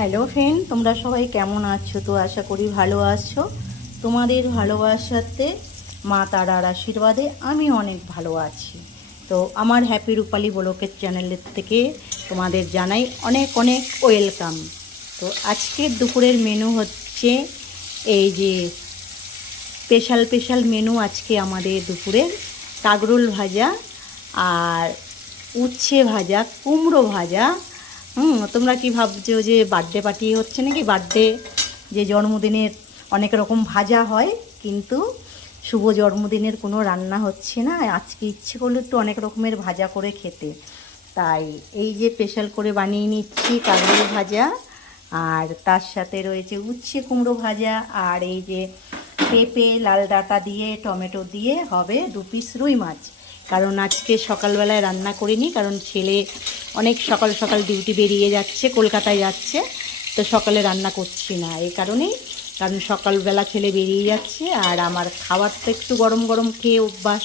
Hello friend, তোমরা সবাই কেমন আছো? তো আশা করি ভালো আছো। তোমাদের ভালোবাসাতে, মা তারার আশীর্বাদে আমি অনেক ভালো আছি। তো আমার হ্যাপি রূপালী ব্লকের চ্যানেলের থেকে তোমাদের জানাই অনেক অনেক ওয়েলকাম। তো আজকের দুপুরের মেনু হচ্ছে এই যে স্পেশাল স্পেশাল মেনু। আজকে আমাদের দুপুরের কাঁকরোল ভাজা আর উচ্ছে ভাজা, কুমড়ো ভাজা। তোমরা কি ভাবছো যে বার্থডে পার্টি হচ্ছে নাকি? বার্থডে যে জন্মদিনের অনেক রকম ভাজা হয়, কিন্তু শুভ জন্মদিনের কোনো রান্না হচ্ছে না। আজকে ইচ্ছে করলো একটু অনেক রকমের ভাজা করে খেতে, তাই এই যে স্পেশাল করে বানিয়ে নিচ্ছি কাঁকরোল ভাজা, আর তার সাথে রয়েছে উচ্ছে কুমড়ো ভাজা, আর এই যে পেঁপে লাল ডাঁটা দিয়ে টমেটো দিয়ে হবে 2 পিস রুই মাছ। কারণ আজকে সকালবেলায় রান্না করিনি, কারণ ছেলে অনেক সকাল সকাল ডিউটি বেরিয়ে যাচ্ছে, কলকাতায় যাচ্ছে। তো সকালে রান্না করছি না এই কারণেই, কারণ সকালবেলা ছেলে বেরিয়ে যাচ্ছে আর আমার খাবার তো একটু গরম গরম খেয়ে অভ্যাস,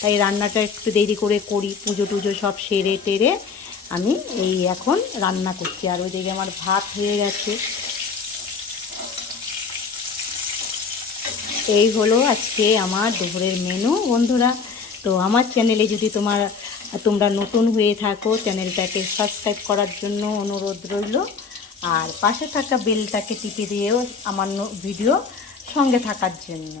তাই রান্নাটা একটু দেরি করে করি। পুজো টুজো সব সেরে টেরে আমি এই এখন রান্না করছি। আর ওইদিকে আমার ভাত হয়ে গেছে। এই হলো আজকে আমার দুপুরের মেনু বন্ধুরা। তো আমার চ্যানেলে যদি তোমরা নতুন হয়ে থাকো, চ্যানেলটাকে সাবস্ক্রাইব করার জন্য অনুরোধ রইল, আর পাশে থাকা বেলটাকে টিপে দিয়েও আমার ভিডিও সঙ্গে থাকার জন্য।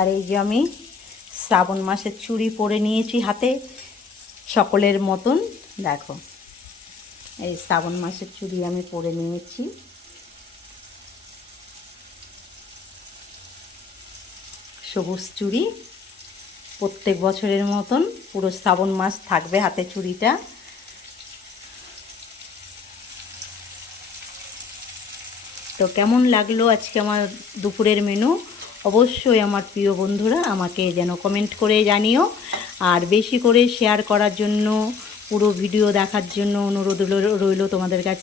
আর এই যে আমি শ্রাবণ মাসের চুড়ি পরে নিয়েছি হাতে, সকলের মতন। দেখো, এই শ্রাবণ মাসের চুড়ি আমি পরে নিয়েছি। সবুজ চুড়ি, প্রত্যেক বছরের মতন পুরো শ্রাবণ মাস থাকবে হাতে চুড়িটা। তো কেমন লাগলো আজকে আমার দুপুরের মেনু? অবশ্যই আমার প্রিয় বন্ধুরা আমাকে যেন কমেন্ট করে জানিও, আর বেশি করে শেয়ার করার জন্য, পুরো ভিডিও দেখার জন্য অনুরোধ রইল তোমাদের কাছে।